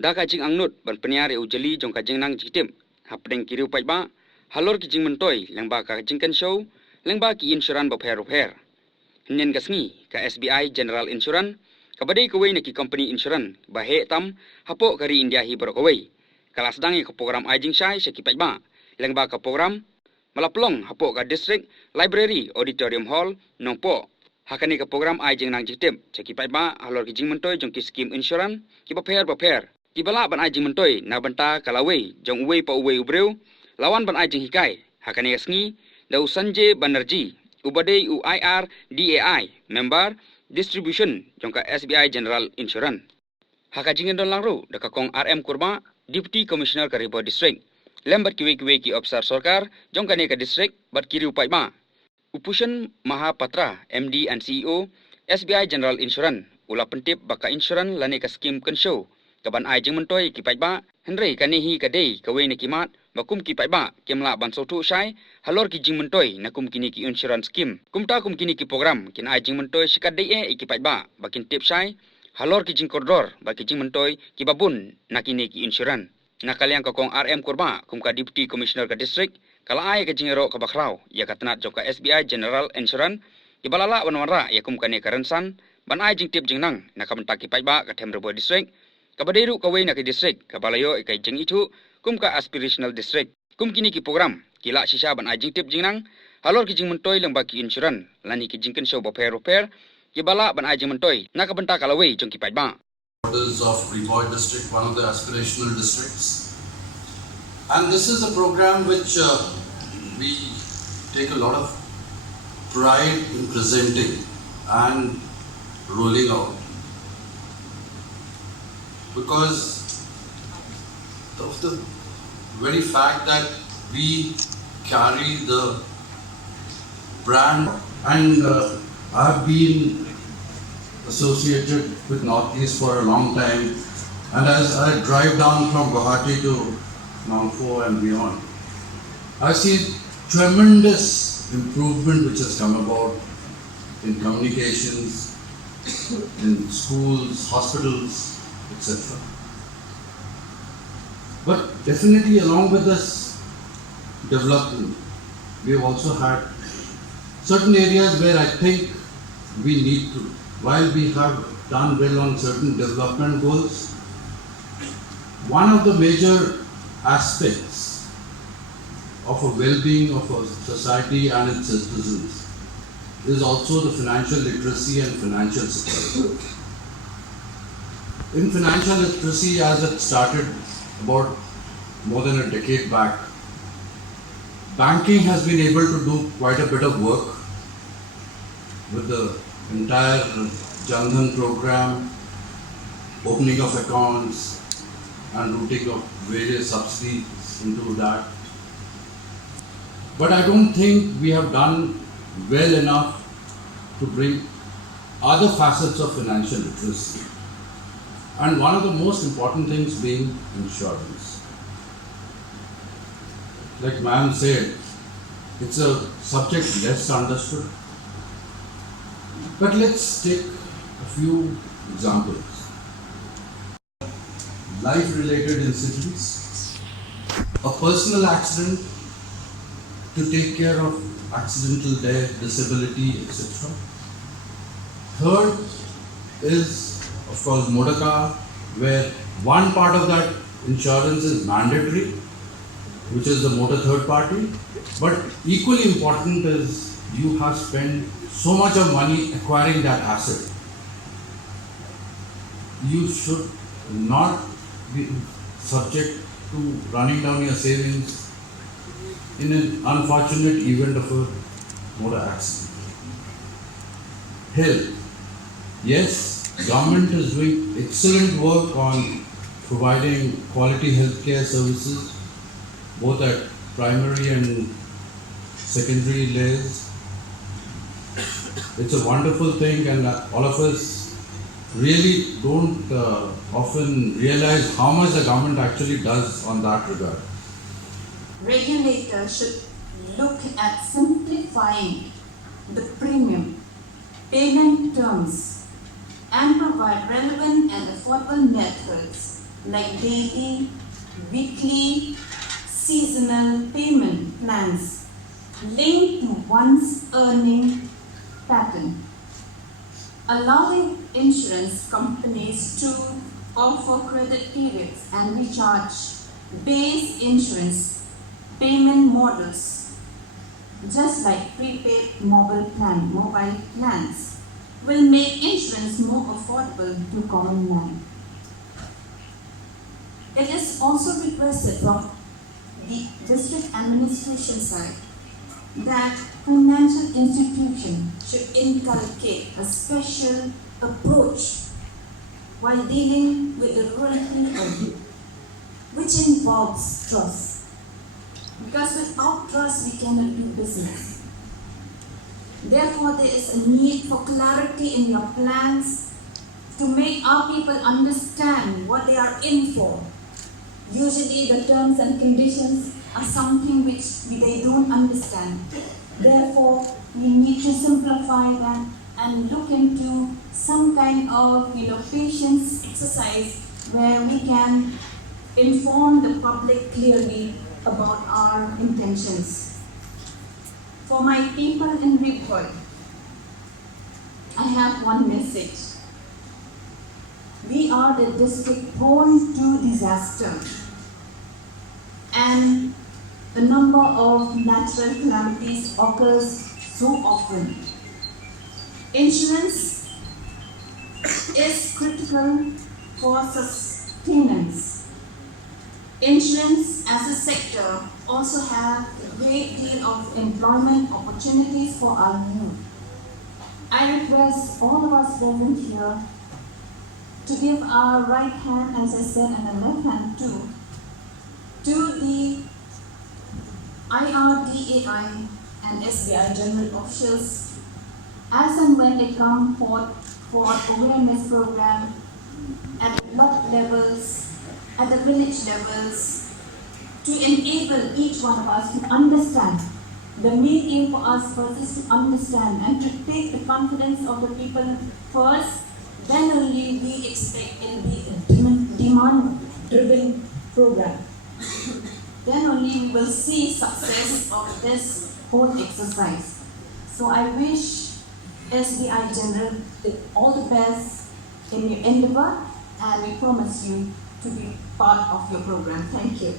Daka jing angnut ban peniar ujeli jong ka jing nang jitim hapdeng kiriu pai ba halor ki jing mentoi lengba ka jing kan show lengba ki insuran ba pher nen gasngi ka SBI General Insurance ka badai ka wei na ki company insurance ba he tam hapo kari India hi bro ka wei kalas dangi ka program ai jing shai se ki pai ba lengba ka program malaplong hapo ka district library auditorium hall nongpo hakani ka program ai jing nang jitim se ki pai ba halor ki jing mentoi jong ki scheme insurance ki ba pher ki bala ban ai jing mentoi na banta kalawei jong uwei pa uwei ubreu lawan ban ai jing hikai hakani gasngi dau Sanjay Banerjee ubadai UIR DAI member distribution jongka SBI General Insurance haka jingin don langru daka kong RM kurma Deputy Commissioner ka Ribo District lembat kiwe ki officer sarkar jongka ne ka district bat kiri upai ma Upushan Mahapatra MD and CEO SBI General Insurance ula pentip baka insurance lane ka scheme kan show kaban ai jing mentoi ki pai ba henrei kanehi kadei kawe ne kimat bakum ki pai ba kemla ban sotu shai halor ki jing mentoi nakum kini ki insurance scheme kumta kum kini ki program kin ai jing mentoi sikat dei ki pai ba bakin tip shai halor ki jing koridor baki jing mentoi ki babun nakini ki insurance nakaliang ka kong RM kurba kum ka Deputy Commissioner ka district kala ai ka jingero ka bakrau ya katanat joka SBI General Insurance ki balala wanwara ya kum kane karensan ban ai jing tip jing nang nakamta ki pai ba ka Them Ribo District kabadairu kawai na ki district kabalayo ikai jeng itu kum ka aspirational district kum kini ki program kila sisa ban ajing tip jingnang halor ki jing mentoi leng baki insurance lani ki jingken show ba repair ki bala ban ajing mentoi na ka benta kalawei jong ki pai ba Borders of Riboy district, one of the aspirational districts, and this is a program which we take a lot of pride in presenting and rolling out. Because of the very fact that we carry the brand, and I've been associated with Northeast for a long time, and as I drive down from Guwahati to Nagpur and beyond, I see tremendous improvement which has come about in communications, in schools, hospitals, etc. But definitely along with this development, we have also had certain areas where I think we need to, while we have done well on certain development goals, one of the major aspects of a well-being of a society and its citizens is also the financial literacy and financial security. In financial literacy, as it started about more than a decade back, banking has been able to do quite a bit of work with the entire Jan Dhan program, opening of accounts and routing of various subsidies into that. But I don't think we have done well enough to bring other facets of financial literacy. And one of the most important things being insurance. Like ma'am said, it's a subject less understood. But let's take a few examples. Life-related incidents, a personal accident to take care of accidental death, disability, etc. Third is, of course, motor car, where one part of that insurance is mandatory, which is the motor third party. But equally important is you have spent so much of money acquiring that asset. You should not be subject to running down your savings in an unfortunate event of a motor accident. Health. Yes, government is doing excellent work on providing quality healthcare services, both at primary and secondary layers. It's a wonderful thing, and all of us really don't often realize how much the government actually does on that regard. Regulators should look at simplifying the premium payment terms and provide relevant and affordable methods like daily, weekly, seasonal payment plans linked to one's earning pattern, allowing insurance companies to offer credit periods and recharge base insurance payment models, just like prepaid mobile plans, will make insurance more affordable to common man. It is also requested from the district administration side that financial institutions should inculcate a special approach while dealing with the rural people, which involves trust. Because without trust, we cannot do business. Therefore, there is a need for clarity in your plans to make our people understand what they are in for. Usually, the terms and conditions are something which they don't understand. Therefore, we need to simplify them and look into some kind of patience exercise where we can inform the public clearly about our intentions. For my people in Ripple, I have one message. We are the district prone to disaster, and a number of natural calamities occurs so often. Insurance is critical for sustenance. Insurance as a sector also has a great deal of employment opportunities for our youth. I request all of us present here to give our right hand, as I said, and a left hand too, to the IRDAI and SBI general officials as and when they come forth for awareness program at block levels, at the village levels, to enable each one of us to understand. The main aim for us first is to understand and to take the confidence of the people first, then only we expect it will be a demand-driven program. Then only we will see success of this whole exercise. So I wish SBI General all the best in your endeavor, and we promise you to be part of your program. Thank you.